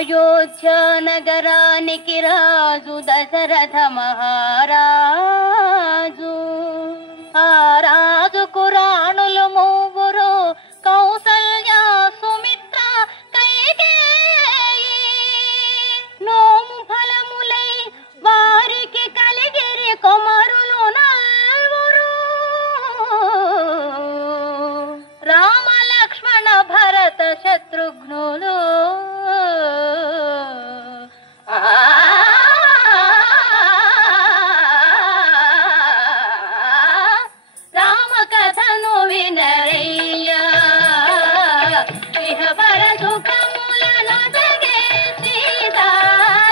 అయోధ్య నగరానికి రాజు దశరథ మహారాజు. ఆ రాజుకు రాణులు మూవురు, కౌసల్య, సుమిత్ర, కైకేయి. నోము ఫలములై వారికి కలిగిరి కుమారులు నల్వురు. రామ లక్ష్మణ భరత శత్రుఘ్నులు. రామ కథను వినరయ్యా, ఇహపర సుఖములను జగే సీతా.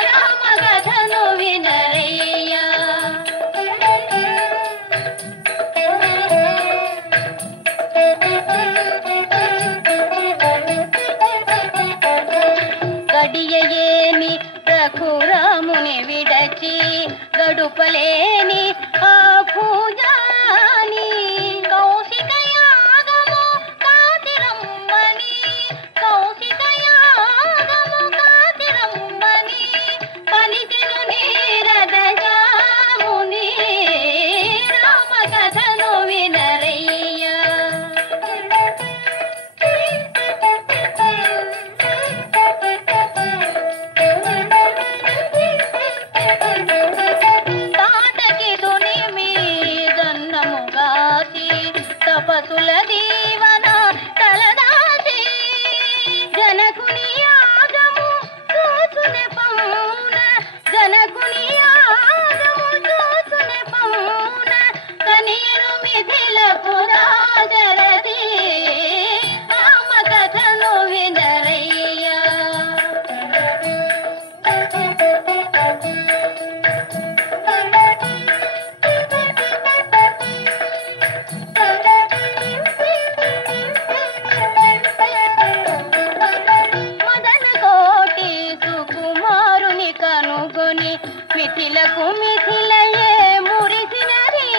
రామ కథను వినరయ్యా. గడియయేని రఘురాముని విడచి గడుపలేని ఆ పూజాని. కౌశిక యాగము కాతిరమ్మని, కౌశిక యాగము కాతిరమ్మని పలికెను నీరద జాముని. రామ కథను వినరయ్యా. తపసుల దీవన తలదాసి జనకుని యాగము చూచునే పౌన, జనకుని యాగము చూచునే పౌన. కనియను మిథిలకు రాజరది. రామ కథను వినరయ్యా. మిథిలకు మిథిలయే మురిసినది,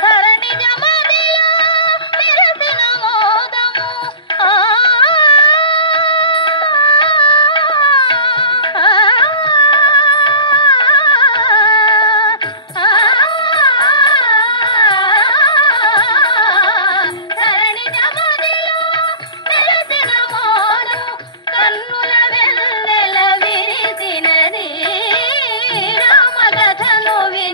ధరణి జమదిలో మెరసిన మోదము. ధరణి జమదిలో మెరసిన మోదము, కన్నుల వెన్నెల విరిసినది. రామ కథను వినరయ్యా.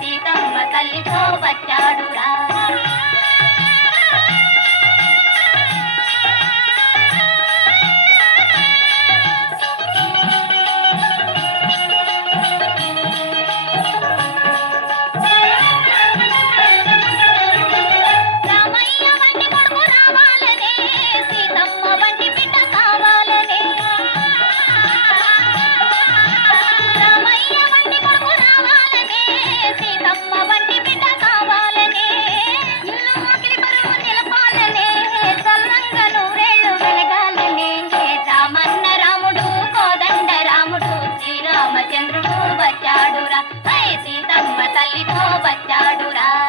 సీతమ్మ తల్లితో వచ్చాడురా. చంద్రుడు వచ్చాడురా, సీతమ్మ తల్లితో వచ్చాడురా.